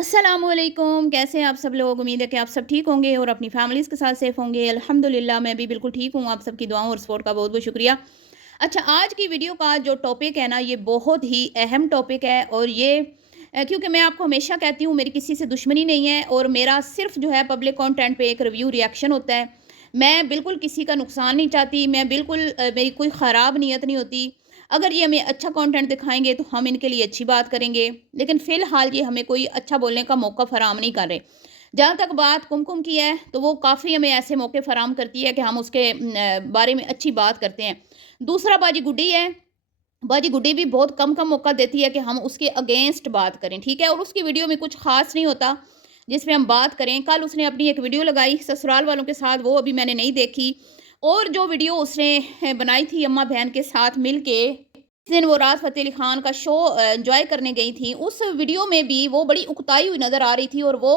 अस्सलाम वालेकुम। कैसे हैं आप सब लोग? उम्मीद है कि आप सब ठीक होंगे और अपनी फैमिलीज़ के साथ सेफ़ होंगे। अल्हम्दुलिल्लाह मैं भी बिल्कुल ठीक हूँ। आप सबकी दुआओं और सपोर्ट का बहुत-बहुत शुक्रिया। अच्छा, आज की वीडियो का जो टॉपिक है ना, ये बहुत ही अहम टॉपिक है और ये क्योंकि मैं आपको हमेशा कहती हूँ मेरी किसी से दुश्मनी नहीं है और मेरा सिर्फ़ जो है पब्लिक कंटेंट पे एक रिव्यू रिएक्शन होता है। मैं बिल्कुल किसी का नुकसान नहीं चाहती, मैं बिल्कुल मेरी कोई ख़राब नीयत नहीं होती। अगर ये हमें अच्छा कंटेंट दिखाएँगे तो हम इनके लिए अच्छी बात करेंगे, लेकिन फ़िलहाल ये हमें कोई अच्छा बोलने का मौका फ़राहम नहीं कर रहे। जहाँ तक बात कुमकुम की है, तो वो काफ़ी हमें ऐसे मौके फ़राहम करती है कि हम उसके बारे में अच्छी बात करते हैं। दूसरा बाजी गुड्डी है, बाजी गुड्डी भी बहुत कम-कम मौका देती है कि हम उसके अगेंस्ट बात करें, ठीक है? और उसकी वीडियो में कुछ ख़ास नहीं होता, जिसमें हम बात करें। कल उसने अपनी एक वीडियो लगाई ससुराल वालों के साथ, वो अभी मैंने नहीं देखी। और जो वीडियो उसने बनाई थी अम्मा-बहन के साथ मिल के, जिस दिन वो राहत फ़तेह अली खान का शो एन्जॉय करने गई थी, उस वीडियो में भी वो बड़ी उकताई हुई नज़र आ रही थी और वो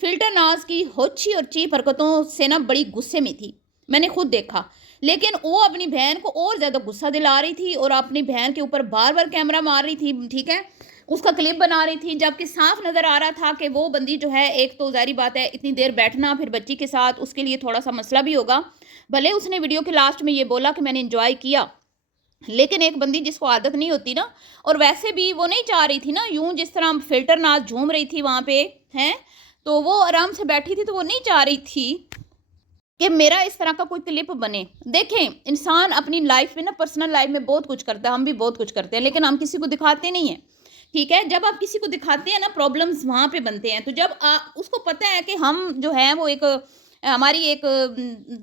फ़िल्टर नाज़ की होच्छी और चीप हरकतों से ना बड़ी गुस्से में थी। मैंने खुद देखा। लेकिन वो अपनी बहन को और ज़्यादा गुस्सा दिला रही थी और अपनी बहन के ऊपर बार-बार कैमरा मार रही थी, ठीक है? उसका क्लिप बना रही थी, जबकि साफ नज़र आ रहा था कि वो बंदी जो है, एक तो ज़ाहिर बात है इतनी देर बैठना फिर बच्ची के साथ उसके लिए थोड़ा-सा मसला भी होगा। भले उसने वीडियो के लास्ट में ये बोला कि मैंने एन्जॉय किया, लेकिन एक बंदी जिसको आदत नहीं होती ना, और वैसे भी वो नहीं चाह रही थी ना, यूँ जिस तरह फ़िल्टर नाज़ झूम रही थी वहाँ पे, हैं? तो वो आराम से बैठी थी, तो वो नहीं चाह रही थी कि मेरा इस तरह का कोई क्लिप बने। देखें, इंसान अपनी लाइफ़ में ना, पर्सनल लाइफ़ में बहुत कुछ करता है, हम भी बहुत कुछ करते हैं, लेकिन हम किसी को दिखाते नहीं हैं, ठीक है? जब आप किसी को दिखाते हैं ना, प्रॉब्लम्स वहाँ पे बनते हैं। तो जब उसको पता है कि हम जो हैं वो एक हमारी एक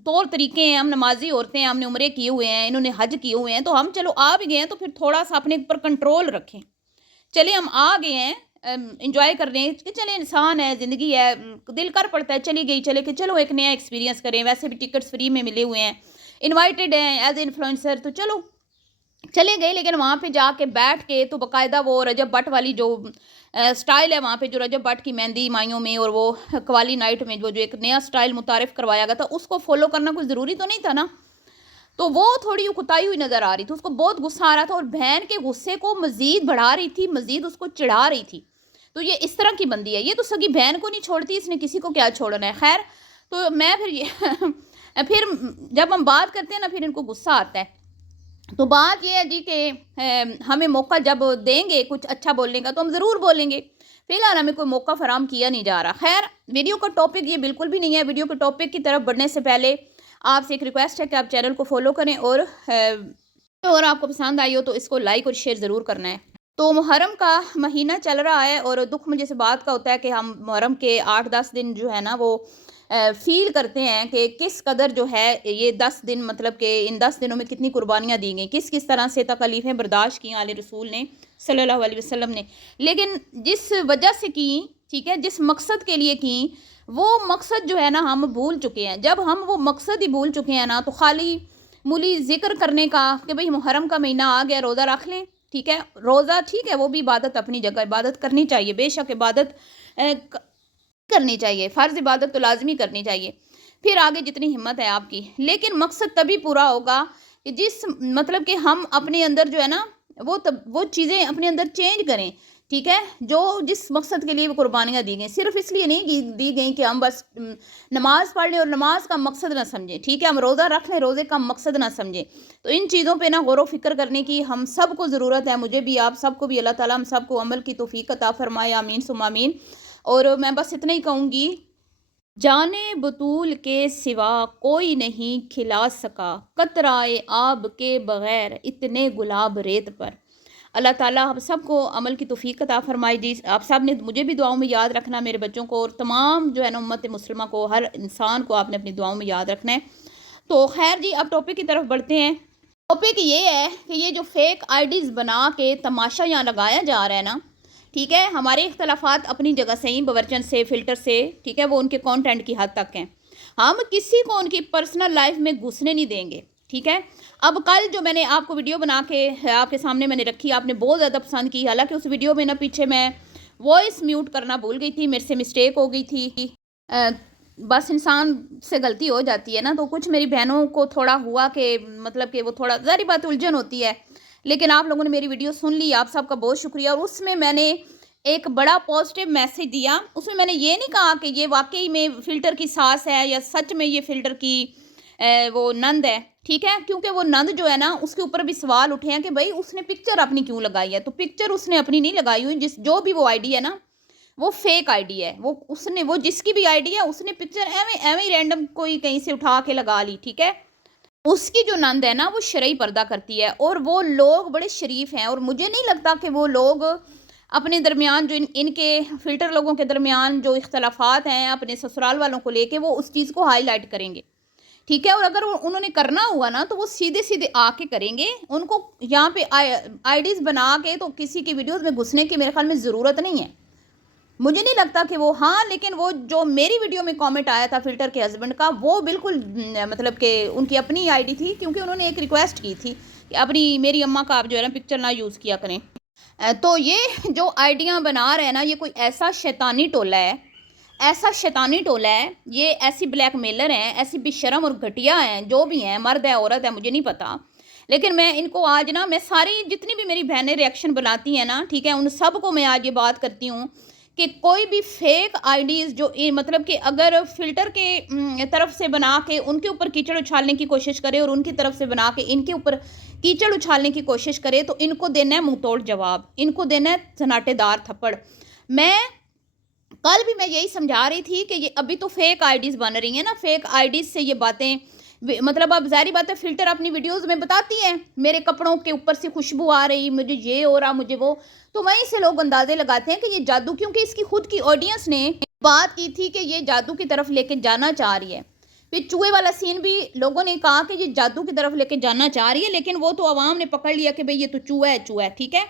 तौर तरीके हैं, हम नमाज़ी औरतें हैं, हमने उम्रे किए हुए हैं, इन्होंने हज किए हुए हैं, तो हम चलो आ भी गए हैं, तो फिर थोड़ा-सा अपने ऊपर कंट्रोल रखें। चलिए हम आ गए हैं, एन्जॉय कर रहे हैं कि चले इंसान है, ज़िंदगी है, दिल कर पड़ता है, चली गई, चले कि चलो एक नया एक्सपीरियंस करें, वैसे भी टिकट्स फ्री में मिले हुए हैं, इनवाइटेड हैं एज़ इन्फ्लुएंसर, तो चलो चले गए। लेकिन वहाँ पे जाके बैठ के तो बाकायदा वो रजब भट्ट वाली जो स्टाइल है वहाँ पे, जो रजब भट्ट की मेहंदी माइयों में और वो कवाली नाइट में वो जो एक नया स्टाइल मुतारिफ करवाया गया था, उसको फॉलो करना कोई ज़रूरी तो नहीं था ना। तो वो थोड़ी उकताई हुई नज़र आ रही थी, उसको बहुत गुस्सा आ रहा था और बहन के गुस्से को मज़ीद बढ़ा रही थी, मज़ीद उसको चिढ़ा रही थी। तो ये इस तरह की बंदी है, ये तो सगी बहन को नहीं छोड़ती, इसने किसी को क्या छोड़ना है। ख़ैर, तो मैं फिर ये फिर जब हम बात करते हैं ना, फिर इनको गुस्सा आता है। तो बात ये है जी कि हमें मौका जब देंगे कुछ अच्छा बोलने का, तो हम ज़रूर बोलेंगे। फ़िलहाल हमें कोई मौका फ़राहम किया नहीं जा रहा। ख़ैर, वीडियो का टॉपिक ये बिल्कुल भी नहीं है। वीडियो के टॉपिक की तरफ बढ़ने से पहले आपसे एक रिक्वेस्ट है कि आप चैनल को फ़ॉलो करें और आपको पसंद आई हो तो इसको लाइक और शेयर ज़रूर करना है। तो मुहर्रम का महीना चल रहा है और दुःख मुझे इस बात का होता है कि हम मुहर्रम के 8-10 दिन जो है ना, वो फ़ील करते हैं कि किस कदर जो है ये 10 दिन, मतलब कि इन 10 दिनों में कितनी कुर्बानियाँ दी गई, किस-किस तरह से तकलीफ़ें बर्दाश्त की आले रसूल ने सल्लल्लाहु अलैहि वसल्लम ने। लेकिन जिस वजह से की, ठीक है, जिस मकसद के लिए की, वो मकसद जो है ना हम भूल चुके हैं। जब हम वो मकसद ही भूल चुके हैं ना, तो खाली मूली ज़िक्र करने का कि भई मुहर्रम का महीना आ गया, रोज़ा रख लें, ठीक है। रोज़ा ठीक है, वो भी इबादत अपनी जगह, इबादत करनी चाहिए, बेशक इबादत क करनी चाहिए, फ़र्ज़ इबादत तो लाज़मी करनी चाहिए। फिर आगे जितनी हिम्मत है आपकी। लेकिन मकसद तभी पूरा होगा कि जिस मतलब कि हम अपने अंदर जो है ना, वो चीज़ें अपने अंदर चेंज करें, ठीक है? जो जिस मकसद के लिए वो कुर्बानियाँ दी गई, सिर्फ़ इसलिए नहीं की दी गई कि हम बस नमाज़ पढ़ लें और नमाज का मकसद ना समझें, ठीक है? हम रोज़ा रख लें, रोज़े का मकसद ना समझें। तो इन चीज़ों पे ना गौर-व-फ़िक्र करने की हम सबको ज़रूरत है, मुझे भी, आप सबको भी। अल्लाह ताला हम सबको अमल की तौफ़ीक अता फ़रमाए, आमीन सुम्मा आमीन। और मैं बस इतना ही कहूँगी, जाने बतूल के सिवा कोई नहीं खिला सका, कतराए आब के बगैर इतने गुलाब रेत पर। अल्लाह ताला हम सबको अमल की तौफीक अता फरमाए जी। आप सब ने मुझे भी दुआओं में याद रखना, मेरे बच्चों को और तमाम जो है ना उम्मत मुस्लिमा को, हर इंसान को आपने अपनी दुआओं में याद रखना है। तो खैर जी, अब टॉपिक की तरफ बढ़ते हैं। टॉपिक ये है कि ये जो फेक आईडीज़ बना के तमाशा यहाँ लगाया जा रहा है ना, ठीक है, हमारे इख्तलाफात अपनी जगह से ही, बवर्चन से, फ़िल्टर से, ठीक है, वो उनके कंटेंट की हद तक हैं। हम किसी को उनकी पर्सनल लाइफ में घुसने नहीं देंगे, ठीक है। अब कल जो मैंने आपको वीडियो बना के आपके सामने मैंने रखी, आपने बहुत ज़्यादा पसंद की। हालांकि उस वीडियो में ना पीछे मैं वॉइस म्यूट करना भूल गई थी, मेरे से मिस्टेक हो गई थी। बस इंसान से गलती हो जाती है ना, तो कुछ मेरी बहनों को थोड़ा हुआ कि मतलब कि वो थोड़ा ज़ाहिर बात उलझन होती है। लेकिन आप लोगों ने मेरी वीडियो सुन ली, आप सबका बहुत शुक्रिया। और उसमें मैंने एक बड़ा पॉजिटिव मैसेज दिया। उसमें मैंने ये नहीं कहा कि ये वाक़ई में फ़िल्टर की सास है या सच में ये फ़िल्टर की वो नंद है, ठीक है? क्योंकि वो नंद जो है ना, उसके ऊपर भी सवाल उठे हैं कि भई उसने पिक्चर अपनी क्यों लगाई है? तो पिक्चर उसने अपनी नहीं लगाई हुई, जो भी वो आईडी है ना, वो फेक आईडी है। वो जिसकी भी आईडी है, उसने पिक्चर एवें एवें ही रैंडम कोई कहीं से उठा के लगा ली, ठीक है? उसकी जो नंद है ना, वो शरई पर्दा करती है और वो लोग बड़े शरीफ हैं और मुझे नहीं लगता कि वो लोग अपने दरमियान जो इनके फ़िल्टर लोगों के दरमियान जो इख्तलाफात हैं अपने ससुराल वालों को लेके, वो उस चीज़ को हाईलाइट करेंगे, ठीक है? और अगर उन्होंने करना हुआ ना, तो वो सीधे-सीधे आके करेंगे। उनको यहाँ पे आईडीज़ बना के तो किसी की वीडियोज़ में घुसने की मेरे ख़्याल में ज़रूरत नहीं है। मुझे नहीं लगता कि वो, हाँ, लेकिन वो जो मेरी वीडियो में कमेंट आया था फ़िल्टर के हस्बैंड का, वो बिल्कुल मतलब कि उनकी अपनी आईडी थी, क्योंकि उन्होंने एक रिक्वेस्ट की थी कि अपनी मेरी अम्मा का आप जो है ना पिक्चर ना यूज़ किया करें। तो ये जो आइडिया बना रहे हैं ना, ये कोई ऐसा शैतानी टोला है, ऐसा शैतानी टोला है, ये ऐसी ब्लैकमेलर हैं, ऐसी बेशर्म और घटिया हैं, जो भी हैं, मर्द है औरत है मुझे नहीं पता। लेकिन मैं इनको आज ना, मैं सारी जितनी भी मेरी बहनें रिएक्शन बनाती हैं ना, ठीक है, उन सब को मैं आज ये बात करती हूँ कि कोई भी फेक आईडीज़ जो मतलब कि अगर फ़िल्टर के तरफ से बना के उनके ऊपर कीचड़ उछालने की कोशिश करे और उनकी तरफ से बना के इनके ऊपर कीचड़ उछालने की कोशिश करे, तो इनको देना है मुंहतोड़ जवाब, इनको देना है सन्नाटेदार थप्पड़। मैं कल भी मैं यही समझा रही थी कि ये अभी तो फेक आईडीज़ बन रही हैं ना, फेक आईडीज़ से ये बातें मतलब अब ज़ाहिर बात है, फ़िल्टर अपनी वीडियोज़ में बताती हैं मेरे कपड़ों के ऊपर से खुशबू आ रही, मुझे ये हो रहा, मुझे वो, तो वहीं से लोग अंदाज़े लगाते हैं कि ये जादू, क्योंकि इसकी खुद की ऑडियंस ने बात की थी कि ये जादू की तरफ लेके जाना चाह रही है। फिर चूहे वाला सीन भी लोगों ने कहा कि ये जादू की तरफ लेके जाना चाह रही है, लेकिन वो तो आवाम ने पकड़ लिया कि भाई ये तो चूहा है, ठीक है?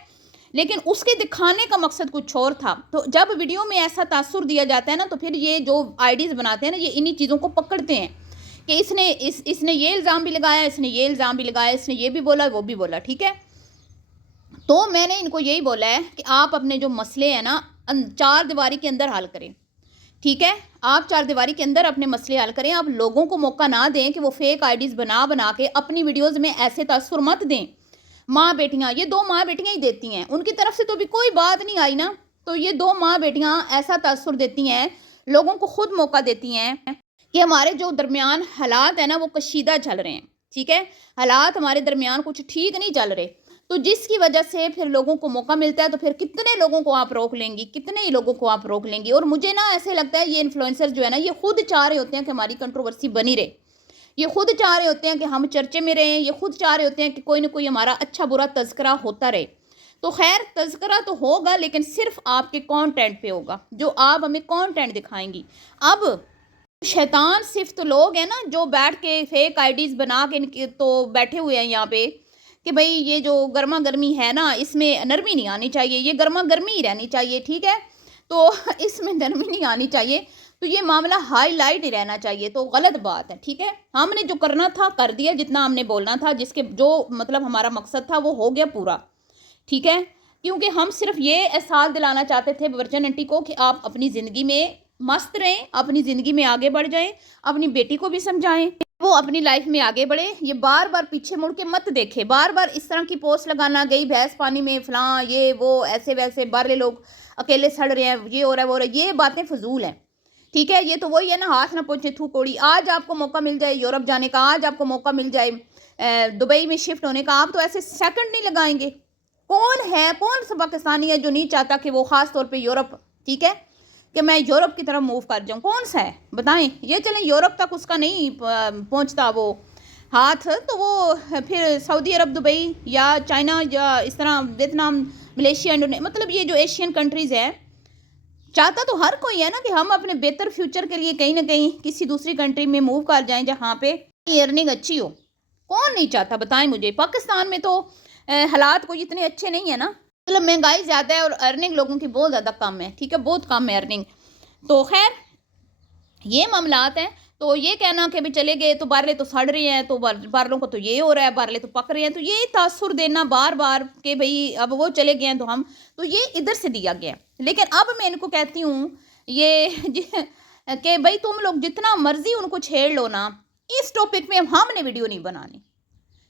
लेकिन उसके दिखाने का मकसद कुछ और था। तो जब वीडियो में ऐसा तासुर दिया जाता है ना, तो फिर ये जो आईडीज़ बनाते हैं ना, ये इन्हीं चीज़ों को पकड़ते हैं कि इसने ये इल्ज़ाम भी लगाया, इसने ये इल्ज़ाम भी लगाया, इसने ये भी बोला, वो भी बोला, ठीक है? तो मैंने इनको यही बोला है कि आप अपने जो मसले हैं ना, चार दीवारी के अंदर हल करें, ठीक है? आप चार दीवारी के अंदर अपने मसले हल करें। आप लोगों को मौका ना दें कि वो फेक आईडीज़ बना के अपनी वीडियोज़ में ऐसे तासुर मत दें। माँ बेटियाँ, ये दो माँ बेटियाँ ही देती हैं, उनकी तरफ से तो भी कोई बात नहीं आई ना, तो ये दो माँ बेटियाँ ऐसा तासुर देती हैं, लोगों को खुद मौका देती हैं कि हमारे जो दरमियान हालात है ना, वो कशीदा चल रहे हैं, ठीक है? हालात हमारे दरमियान कुछ ठीक नहीं चल रहे, तो जिसकी वजह से फिर लोगों को मौका मिलता है, तो फिर कितने लोगों को आप रोक लेंगी, कितने ही लोगों को आप रोक लेंगी। और मुझे ना ऐसे लगता है ये इन्फ्लुएंसर जो है ना, ये खुद चाह रहे होते हैं कि हमारी कंट्रोवर्सी बनी रहे, ये खुद चाह रहे होते हैं कि हम चर्चे में रहें, ये खुद चाह रहे होते हैं कि कोई ना कोई हमारा अच्छा बुरा तज़किरा होता रहे। तो खैर, तज़किरा तो होगा, लेकिन सिर्फ आपके कंटेंट पे होगा, जो आप हमें कंटेंट दिखाएंगी। अब शैतान सिर्फ तो लोग हैं ना, जो बैठ के फेक आईडीज़ बना के इनके तो बैठे हुए हैं यहाँ पे कि भाई ये जो गर्मा गर्मी है ना, इसमें नरमी नहीं आनी चाहिए, ये गर्मा गर्मी ही रहनी चाहिए, ठीक है? तो इसमें नरमी नहीं आनी चाहिए, तो ये मामला हाईलाइट ही रहना चाहिए, तो गलत बात है, ठीक है? हमने जो करना था कर दिया, जितना हमने बोलना था, जिसके जो मतलब हमारा मकसद था वो हो गया पूरा, ठीक है? क्योंकि हम सिर्फ ये एहसास दिलाना चाहते थे वर्जिन आंटी को कि आप अपनी ज़िंदगी में मस्त रहें, अपनी ज़िंदगी में आगे बढ़ जाएं, अपनी बेटी को भी समझाएं वो अपनी लाइफ में आगे बढ़े। ये बार बार पीछे मुड़ के मत देखे, बार बार इस तरह की पोस्ट लगाना, गई भैंस पानी में, फलां ये वो, ऐसे वैसे, बाहरले लोग अकेले सड़ रहे हैं, ये हो रहा है वो हो रहा है, ये बातें फजूल हैं, ठीक है? ये तो वही है ना, हाथ ना पहुँचे थू कोड़ी। आज आपको मौका मिल जाए यूरोप जाने का, आज आपको मौका मिल जाए दुबई में शिफ्ट होने का, आप तो ऐसे सेकंड नहीं लगाएंगे। कौन सा पाकिस्तानी है जो नहीं चाहता कि वो ख़ास तौर पे यूरोप, ठीक है, कि मैं यूरोप की तरफ मूव कर जाऊँ? कौन सा है बताएं? ये चलें यूरोप तक उसका नहीं पहुँचता वो हाथ, तो वो फिर सऊदी अरब, दुबई या चाइना या इस तरह वियतनाम, मलेशिया, मतलब ये जो एशियन कंट्रीज़ है, चाहता तो हर कोई है ना कि हम अपने बेहतर फ्यूचर के लिए कहीं ना कहीं किसी दूसरी कंट्री में मूव कर जाएं जहाँ पे अर्निंग अच्छी हो। कौन नहीं चाहता बताएं मुझे? पाकिस्तान में तो हालात कोई इतने अच्छे नहीं है ना, मतलब महंगाई ज़्यादा है और अर्निंग लोगों की बहुत ज़्यादा कम है, ठीक है, बहुत कम है अर्निंग। तो खैर ये मामलात हैं। तो ये कहना कि भी चले गए तो बारले तो सड़ रहे हैं, तो बारलों को तो ये हो रहा है, बारले तो पक रहे हैं, तो ये तासुर देना बार बार कि भाई अब वो चले गए हैं तो हम, तो ये इधर से दिया गया। लेकिन अब मैं इनको कहती हूँ ये कि भाई तुम लोग जितना मर्जी उनको छेड़ लो ना, इस टॉपिक में हमने वीडियो नहीं बनानी,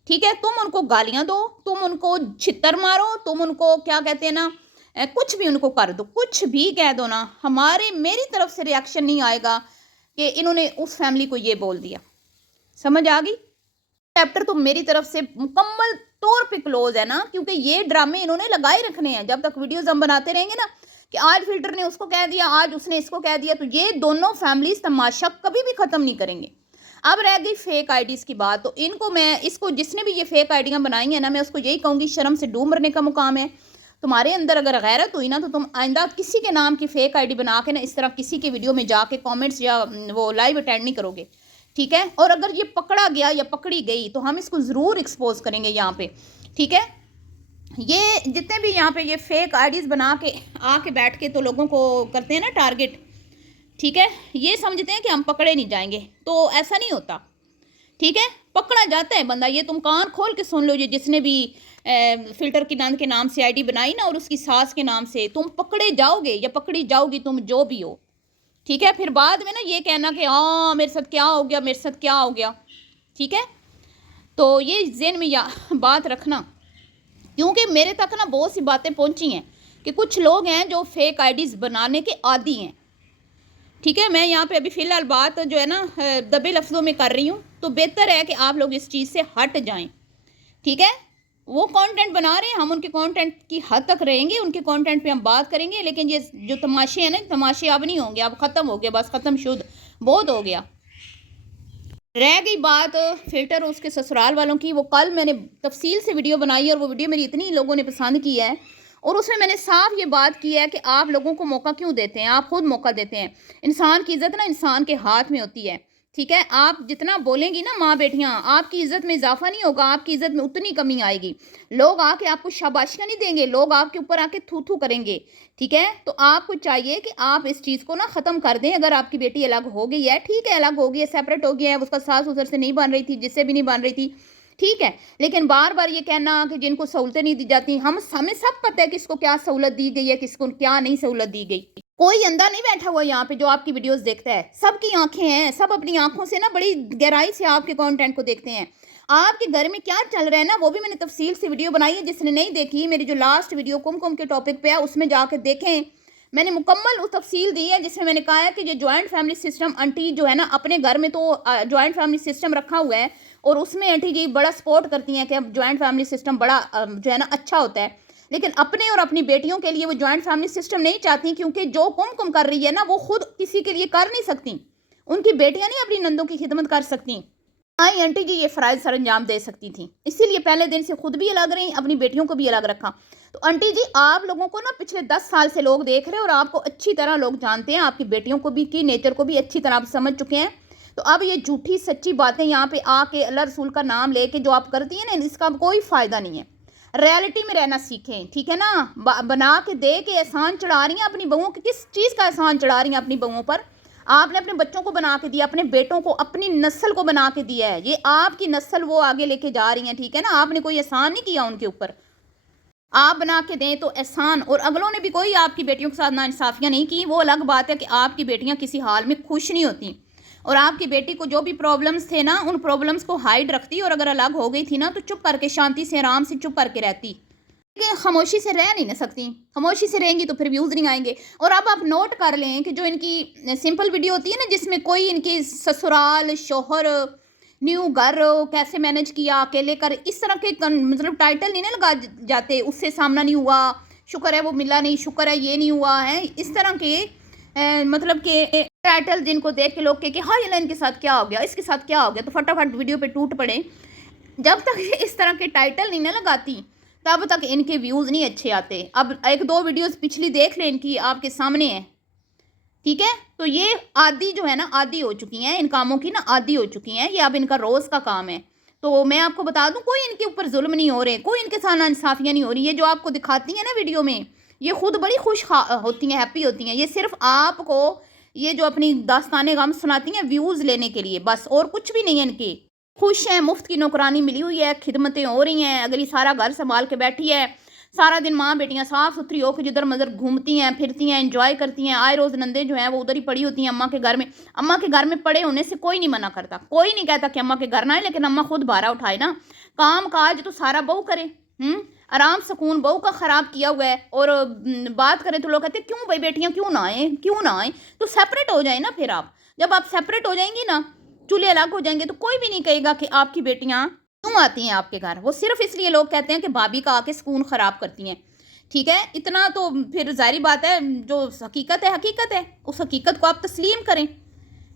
ठीक है? तुम उनको गालियाँ दो, तुम उनको छित्तर मारो, तुम उनको क्या कहते हैं ना, कुछ भी उनको कर दो, कुछ भी कह दो ना, मेरी तरफ से रिएक्शन नहीं आएगा कि इन्होंने उस फैमिली को ये बोल दिया। समझ आ गई? चैप्टर तो मेरी तरफ से मुकम्मल तौर पे क्लोज है ना, क्योंकि ये ड्रामे इन्होंने लगाए रखने हैं जब तक वीडियोस हम बनाते रहेंगे ना, कि आज फिल्टर ने उसको कह दिया, आज उसने इसको कह दिया, तो ये दोनों फैमिलीज तमाशा कभी भी ख़त्म नहीं करेंगे। अब रह गई फेक आईडीज़ की बात, तो इसको जिसने भी ये फेक आईडियाँ बनाई हैं ना, मैं उसको यही कहूँगी, शर्म से डूब मरने का मुकाम है। तुम्हारे अंदर अगर गैरत हुई ना, तो तुम आइंदा किसी के नाम की फेक आईडी बना के ना इस तरह किसी के वीडियो में जाके कमेंट्स या वो लाइव अटेंड नहीं करोगे, ठीक है? और अगर ये पकड़ा गया या पकड़ी गई तो हम इसको ज़रूर एक्सपोज करेंगे यहाँ पे, ठीक है? ये जितने भी यहाँ पे ये फेक आईडीज़ बना के आके बैठ के तो लोगों को करते हैं ना टारगेट, ठीक है? ये समझते हैं कि हम पकड़े नहीं जाएंगे, तो ऐसा नहीं होता, ठीक है? पकड़ा जाता है बंदा। ये तुम कान खोल के सुन लो, ये जिसने भी फिल्टर की नंद के नाम से आईडी बनाई ना और उसकी सास के नाम से, तुम पकड़े जाओगे या पकड़ी जाओगी, तुम जो भी हो, ठीक है? फिर बाद में ना ये कहना कि हाँ मेरे साथ क्या हो गया, मेरे साथ क्या हो गया, ठीक है? तो ये ज़हन में बात रखना, क्योंकि मेरे तक ना बहुत सी बातें पहुंची हैं कि कुछ लोग हैं जो फेक आईडीज़ बनाने के आदी हैं, ठीक है? मैं यहाँ पे अभी फ़िलहाल बात जो है ना दबे लफ्ज़ों में कर रही हूँ, तो बेहतर है कि आप लोग इस चीज़ से हट जाएं, ठीक है? वो कंटेंट बना रहे हैं, हम उनके कंटेंट की हद तक रहेंगे, उनके कंटेंट पे हम बात करेंगे, लेकिन ये जो तमाशे हैं ना, तमाशे अब नहीं होंगे, अब ख़त्म हो गया, बस ख़त्म शुद्ध बहुत हो गया। रह गई बात फिल्टर उसके ससुराल वालों की, वो कल मैंने तफसील से वीडियो बनाई और वो वीडियो मेरी इतनी लोगों ने पसंद की है, और उसमें मैंने साफ ये बात की है कि आप लोगों को मौका क्यों देते हैं, आप खुद मौका देते हैं। इंसान की इज़्ज़त ना इंसान के हाथ में होती है, ठीक है? आप जितना बोलेंगी ना माँ बेटियाँ, आपकी इज़्ज़त में इजाफा नहीं होगा, आपकी इज़्ज़त में उतनी कमी आएगी। लोग आके आपको शाबाशियाँ नहीं देंगे, लोग आपके ऊपर आके थू थू करेंगे, ठीक है? तो आपको चाहिए कि आप इस चीज़ को ना ख़त्म कर दें। अगर आपकी बेटी अलग हो गई है, ठीक है, अलग हो गई है, सेपरेट हो गई है, उसका सास ससुर से नहीं बन रही थी, जिससे भी नहीं बन रही थी, ठीक है, लेकिन बार बार ये कहना कि जिनको सहूलतें नहीं दी जाती, हमें सब पता है किसको क्या सहूलत दी गई है, किसको क्या नहीं सहूलत दी गई। कोई अंधा नहीं बैठा हुआ यहाँ पे जो आपकी वीडियोस देखता है, सबकी आंखें हैं, सब अपनी आंखों से ना बड़ी गहराई से आपके कंटेंट को देखते हैं। आपके घर में क्या चल रहा है ना, वो भी मैंने तफसील से वीडियो बनाई है, जिसने नहीं देखी मेरी जो लास्ट वीडियो कुमकुम के टॉपिक पे है उसमें जाके देखें। मैंने मुकम्मल उस तफसील दी है जिसमें मैंने कहा है कि जो जॉइंट फैमिली सिस्टम आंटी जो है ना, अपने घर में तो जॉइंट फैमिली सिस्टम रखा हुआ है और उसमें आंटी जी बड़ा सपोर्ट करती हैं कि अब जॉइंट फैमिली सिस्टम बड़ा जो है ना अच्छा होता है, लेकिन अपने और अपनी बेटियों के लिए वो जॉइंट फैमिली सिस्टम नहीं चाहती, क्योंकि जो कुमकुम कर रही है ना वो खुद किसी के लिए कर नहीं सकती, उनकी बेटियां नहीं अपनी नंदों की खिदमत कर सकती। आई आंटी जी ये फ़राइज़ सर अंजाम दे सकती थी, इसीलिए पहले दिन से खुद भी अलग रही, अपनी बेटियों को भी अलग रखा। तो आंटी जी आप लोगों को ना पिछले 10 साल से लोग देख रहे हैं और आपको अच्छी तरह लोग जानते हैं, आपकी बेटियों को भी की नेचर को भी अच्छी तरह आप समझ चुके हैं। तो अब ये झूठी सच्ची बातें यहाँ पे आके अल्लाह रसूल का नाम लेके जो आप करती हैं ना, इसका कोई फ़ायदा नहीं है। रियलिटी में रहना सीखें, ठीक है ना? बना के दे के एहसान चढ़ा रही हैं अपनी बहुओं के, किस चीज़ का एहसान चढ़ा रही हैं अपनी बहुओं पर? आपने अपने बच्चों को बना के दिया, अपने बेटों को, अपनी नस्ल को बना के दिया है, ये आपकी नस्ल वो आगे लेके जा रही हैं, ठीक है ना? आपने कोई एहसान नहीं किया उनके ऊपर, आप बना के दें तो एहसान। और अगलों ने भी कोई आपकी बेटियों के साथ नाइंसाफ़ियाँ नहीं की, वो अलग बात है कि आपकी बेटियाँ किसी हाल में खुश नहीं होती, और आपकी बेटी को जो भी प्रॉब्लम्स थे ना, उन प्रॉब्लम्स को हाइड रखती, और अगर अलग हो गई थी ना तो चुप करके शांति से आराम से चुप करके रहती, लेकिन खामोशी से रह नहीं ना सकती। खामोशी से रहेंगी तो फिर व्यूज़ नहीं आएंगे। और अब आप नोट कर लें कि जो इनकी सिंपल वीडियो होती है ना, जिसमें कोई इनकी ससुराल, शोहर, न्यू घर कैसे मैनेज किया, अकेले कर, इस तरह के मतलब टाइटल नहीं ना लगा जाते, उससे सामना नहीं हुआ, शुक्र है वो मिला नहीं, शुक्र है ये नहीं हुआ है, इस तरह के मतलब के टाइटल जिनको देख के लोग के कि हाँ ये इनके साथ क्या हो गया, इसके साथ क्या हो गया, तो फटाफट वीडियो पे टूट पड़े। जब तक ये इस तरह के टाइटल नहीं ना लगाती तब तक इनके व्यूज़ नहीं अच्छे आते। अब 1-2 वीडियोस पिछली देख लें इनकी, आपके सामने है, ठीक है? तो ये आदी जो है ना, आदी हो चुकी हैं इन कामों की ना, आदी हो चुकी हैं, ये अब इनका रोज़ का काम है। तो मैं आपको बता दूं, कोई इनके ऊपर जुल्म नहीं हो रहे, कोई इनके साथ नाइंसाफ़ियाँ नहीं हो रही। ये जो आपको दिखाती हैं ना वीडियो में, ये खुद बड़ी खुश होती हैं, हैप्पी होती हैं। ये सिर्फ आपको ये जो अपनी दास्तान गम सुनाती हैं व्यूज़ लेने के लिए, बस, और कुछ भी नहीं है इनके। खुश हैं, मुफ्त की नौकरानी मिली हुई है, खिदमतें हो रही हैं, अगली सारा घर संभाल के बैठी है, सारा दिन माँ बेटियाँ साफ़ सुथरी होकर जिधर मज़र घूमती हैं, फिरती हैं, एंजॉय करती हैं। आए रोज़ नंदे जो हैं वो उधर ही पड़ी होती हैं अम्मा के घर में। अम्मा के घर में पड़े होने से कोई नहीं मना करता, कोई नहीं कहता कि अम्मा के घर ना आए, लेकिन अम्मा खुद भारा उठाए ना, काम काज तो सारा बहू करे। आराम सुकून बहू का ख़राब किया हुआ है। और बात करें तो लोग कहते हैं क्यों भाई बेटियां क्यों ना आएँ, क्यों ना आएँ। तो सेपरेट हो जाए ना फिर आप। जब आप सेपरेट हो जाएंगी ना, चूल्हे अलग हो जाएंगे, तो कोई भी नहीं कहेगा कि आपकी बेटियां क्यों आती हैं आपके घर। वो सिर्फ इसलिए लोग कहते हैं कि भाभी का आके सुकून ख़राब करती हैं। ठीक है, इतना तो फिर ज़ाहिर बात है, जो हकीकत है उस हकीकत को आप तस्लीम करें।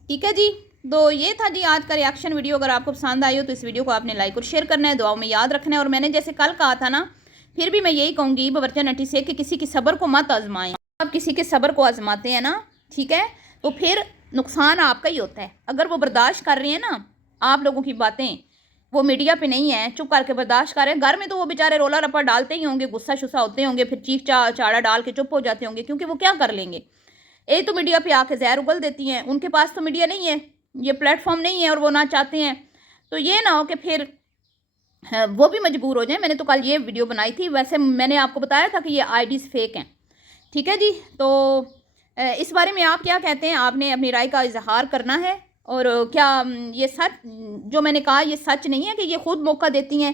ठीक है जी, तो ये था जी आज का रिएक्शन वीडियो। अगर आपको पसंद आई हो तो इस वीडियो को आपने लाइक और शेयर करना है, दुआओं में याद रखना है। और मैंने जैसे कल कहा था ना, फिर भी मैं यही कहूँगी बवर्चा नटी से कि किसी की सब्र को मत आजमाएं। आप किसी के सब्र को आजमाते हैं ना, ठीक है, तो फिर नुकसान आपका ही होता है। अगर वो बर्दाश्त कर रहे हैं ना आप लोगों की बातें, वो मीडिया पे नहीं है, चुप करके बर्दाश्त कर रहे हैं, घर में तो वो बेचारे रोला रप्पा डालते ही होंगे, गुस्सा शुस्सा होते होंगे, फिर चीख चाड़ा डाल के चुप हो जाते होंगे, क्योंकि वो क्या कर लेंगे। ये तो मीडिया पे आके जहर उगल देती हैं, उनके पास तो मीडिया नहीं है, ये प्लेटफॉर्म नहीं है, और वो ना चाहते हैं। तो ये ना हो कि फिर वो भी मजबूर हो जाए। मैंने तो कल ये वीडियो बनाई थी, वैसे मैंने आपको बताया था कि ये आईडीज़ फेक हैं। ठीक है जी, तो इस बारे में आप क्या कहते हैं, आपने अपनी राय का इजहार करना है। और क्या ये सच जो मैंने कहा ये सच नहीं है कि ये खुद मौका देती हैं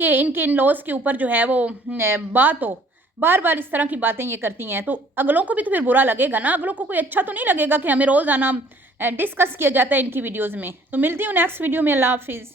कि इनके इन लॉज के ऊपर जो है वो बात हो, बार बार इस तरह की बातें ये करती हैं, तो अगलों को भी तो फिर बुरा लगेगा ना। अगलों को कोई अच्छा तो नहीं लगेगा कि हमें रोज़ाना डिस्कस किया जाता है इनकी वीडियोज़ में। तो मिलती हूँ नेक्स्ट वीडियो में। अल्लाह हाफिज़।